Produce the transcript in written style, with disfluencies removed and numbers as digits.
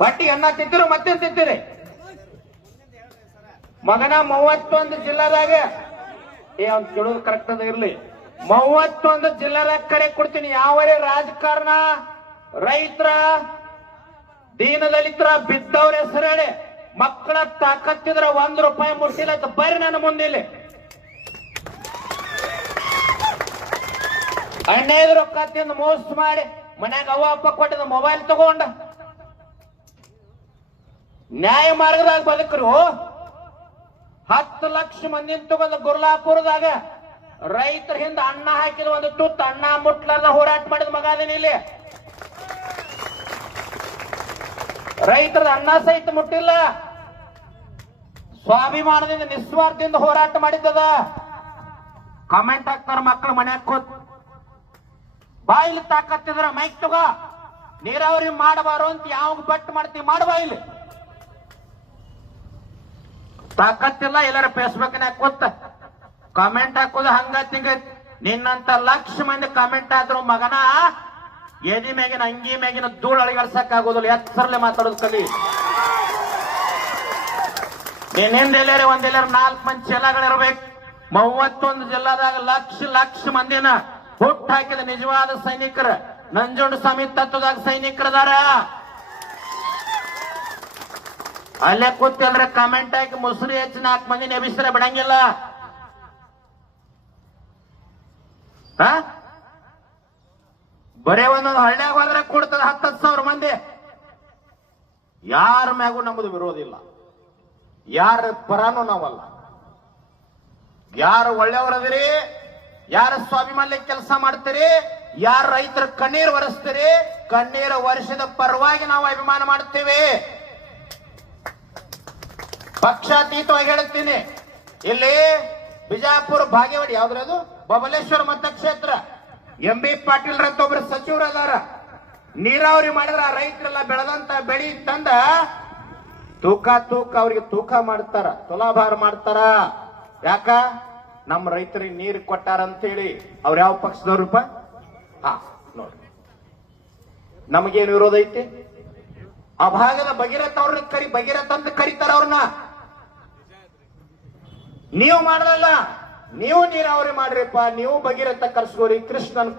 ಬಟ್ಟಿ ಅನ್ನ ತಿಂತಿರು ಮತ್ತೆ ತಿಂತೀರಿ ಮಗನ 31 ಜಿಲ್ಲಾದಾಗ ಅವ್ನು ಕೇಳೋದು ಕರೆಕ್ಟ್ ಅದ ಇರ್ಲಿ 31 ಜಿಲ್ಲಾದಾಗ ಕರೆ ಕೊಡ್ತೀನಿ. ಯಾವರೇ ರಾಜಕಾರಣ ರೈತರ ದೀನದಲಿತರ ಬಿದ್ದವ್ರ ಹೆಸರೇಳಿ ಮಕ್ಕಳ ತಾಕತ್ತಿದ್ರ ₹1 ಮುಟ್ಟಿಲ್ಲ ಬರ್ರಿ ನನ್ನ ಮುಂದಿಲ್ಲಿ. 15 ರೊಕ್ಕ ತಿಂದು ಮೋಸ ಮಾಡಿ ಮನ್ಯಾಗ ಅವ್ವ ಅಪ್ಪ ಕೊಟ್ಟಿದ ಮೊಬೈಲ್ ತಗೊಂಡ ನ್ಯಾಯ ಮಾರ್ಗದಾಗ ಬದುಕ್ರು. 10 ಲಕ್ಷ ಮಂದಿನ ತಗೊಂಡು ಗುರ್ಲಾಪುರದಾಗ ರೈತರ ಹಿಂದ ಅನ್ನ ಹಾಕಿದ ಒಂದು ತುತ್ತು ಅನ್ನ ಮುಟ್ಲಾರ್ದ ಹೋರಾಟ ಮಾಡಿದ ಮಗ ಅದೀನಿ ಇಲ್ಲಿ. ರೈತರದ ಅನ್ನ ಸಹಿತ ಮುಟ್ಟಿಲ್ಲ. ಸ್ವಾಭಿಮಾನದಿಂದ ನಿಸ್ವಾರ್ಥದಿಂದ ಹೋರಾಟ ಮಾಡಿದ್ದದ. ಕಾಮೆಂಟ್ ಹಾಕ್ತಾರ ಮಕ್ಕಳು ಮನ್ಯಾಗ ಕೂತ್ ಬಾಯಿಲಿ ತಾಕತ್ತಿದ್ರ ಮೈಕ್ ತಗೋ ನೀರಾವರಿ ಮಾಡಬಾರೋ ಅಂತ ಯಾವಾಗ ಬಟ್ ಮಾಡ್ತೀವಿ ಮಾಡುವ ಇಲ್ಲಿ. ತಾಕತ್ತಿಲ್ಲ ಎಲ್ಲಾರ ಫೇಸ್ಬುಕ್ನಾಗ ಕೂತ ಕಾಮೆಂಟ್ ಹಾಕೋದು ಹಂಗ ತಿಂಗ ನಿನ್ನಂತ ಲಕ್ಷ ಮಂದಿ ಕಾಮೆಂಟ್ ಆದ್ರು ಮಗನ ಎದಿ ಮ್ಯಾಗಿನ ಅಂಗಿ ಮ್ಯಾಗಿನ ಧೂಳು ಅಳಿಗಳ್ಸಕ್ ಆಗೋದಿಲ್ಲ. ಎತ್ತರಲೆ ಮಾತಾಡೋದು ಕಲಿ. ನೀನಿಂದೆಲ್ಲರೆ ಒಂದೆಲ್ಲರ 4 ಮಂದಿ ಚೀಲಗಳಿರ್ಬೇಕು. 31 ಜಿಲ್ಲಾದಾಗ ಲಕ್ಷ ಮಂದಿನ ಹುಟ್ಟು ಹಾಕಿದ ನಿಜವಾದ ಸೈನಿಕರ ನಂಜುಂಡ ಸ್ವಾಮಿ ತತ್ವದಾಗ ಸೈನಿಕರದಾರ. ಅಲ್ಲೇ ಕೂತಿಲ್ರ ಕಾಮೆಂಟ್ ಹಾಕಿ ಮುಸುರಿ ಹೆಚ್ಚು 4 ಮಂದಿ ನೆಬಿಸ್ರೆ ಬಿಡಂಗಿಲ್ಲ. ಬರೇ ಒಂದೊಂದು ಹಳ್ಳಿಯಾಗ ಹೋದ್ರೆ ಕೊಡ್ತದ 10,000 ಮಂದಿ. ಯಾರ ಮ್ಯಾಗೂ ನಮ್ಮದು ವಿರೋಧಿಲ್ಲ, ಯಾರ ಪರಾನು ನಾವಲ್ಲ. ಯಾರು ಒಳ್ಳೆಯವರದಿರಿ, ಯಾರ ಸ್ವಾಭಿಮಾನ್ಯ ಕೆಲಸ ಮಾಡ್ತೀರಿ, ಯಾರ ರೈತರ ಕಣ್ಣೀರು ಒರೆಸ್ತೀರಿ, ಕಣ್ಣೀರು ವರ್ಷದ ಪರವಾಗಿ ನಾವು ಅಭಿಮಾನ ಮಾಡ್ತೀವಿ. ಪಕ್ಷಾತೀತವಾಗಿ ಹೇಳ್ತೀನಿ. ಇಲ್ಲಿ ಬಿಜಾಪುರ ಭಾಗ್ಯವಾಡಿ ಯಾವ್ದ್ರದು ಬಬಲೇಶ್ವರ ಮತಕ್ಷೇತ್ರ MB ಪಾಟೀಲ್ ಅಂತ ಒಬ್ರು ಸಚಿವರು ಅದಾರ. ನೀರಾವರಿ ಮಾಡಿದ್ರ ರೈತರೆಲ್ಲ ಬೆಳೆದಂತ ಬೆಳಿ ತಂದ ತೂಕ ಅವ್ರಿಗೆ ತೂಕ ಮಾಡ್ತಾರ, ತುಲಾಭಾರ ಮಾಡ್ತಾರ. ಯಾಕ ನಮ್ಮ ರೈತರಿಗೆ ನೀರು ಕೊಟ್ಟಾರ ಅಂತ ಹೇಳಿ. ಅವ್ರ ಯಾವ ಪಕ್ಷದವ್ರಪ್ಪ? ನೋಡ್ರಿ, ನಮಗೇನು ವಿರೋಧ ಐತಿ? ಆ ಭಾಗದ ಭಗೀರಥ ಅವ್ರನ್ನ ಭಗೀರಥ ಅಂತ ಕರೀತಾರ ಅವ್ರನ್ನ. ನೀವು ಮಾಡಲ್ಲ, ನೀವು ನೀರಾವರಿ ಮಾಡ್ರಿಪ್ಪ, ನೀವು ಭಗೀರಥ ಕರ್ಸ್ಕೋರಿ, ಕೃಷ್ಣನ್